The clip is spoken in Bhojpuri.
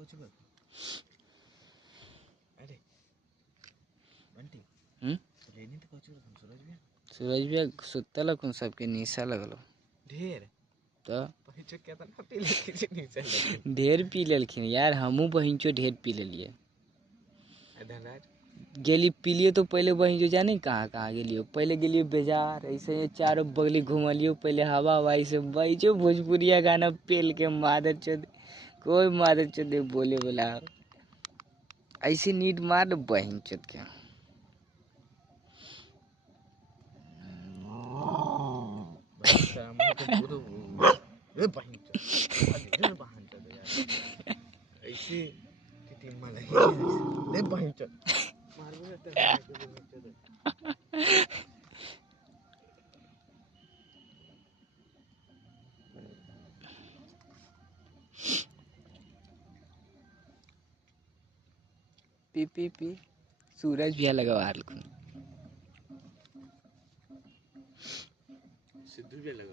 कुछ बक अरे बंटी लेनी तो कुछ हम सूरज भी सुतल कौन सबके निशा लगल ढेर तो पहुंचो क्या था ना पी लेके निशा लगे ढेर पी लेलखिन यार, हमहू बहिंचो ढेर पी लेलिए। धनाज गेली पीलिए तो पहले बहिंचो जाने कहाँ कहाँ गेलियो, पहले गेलियो बाजार, ऐसे चारों बगली घुमलियो, पहले हवा हवाई से बहिंचो भोजपुरिया गाना पेल के मादर चोद, कोई मादर चोद बोले बोला ऐसे नीट मार बहिंचो के। बस तो पूरा ये पहुंचो ये पहुंचो यार ऐसे टीम में लगे ले पहुंचो मारबो तो पहुंचो पी पी पी सूरज भी लगा हाल सिद्धू भी लगा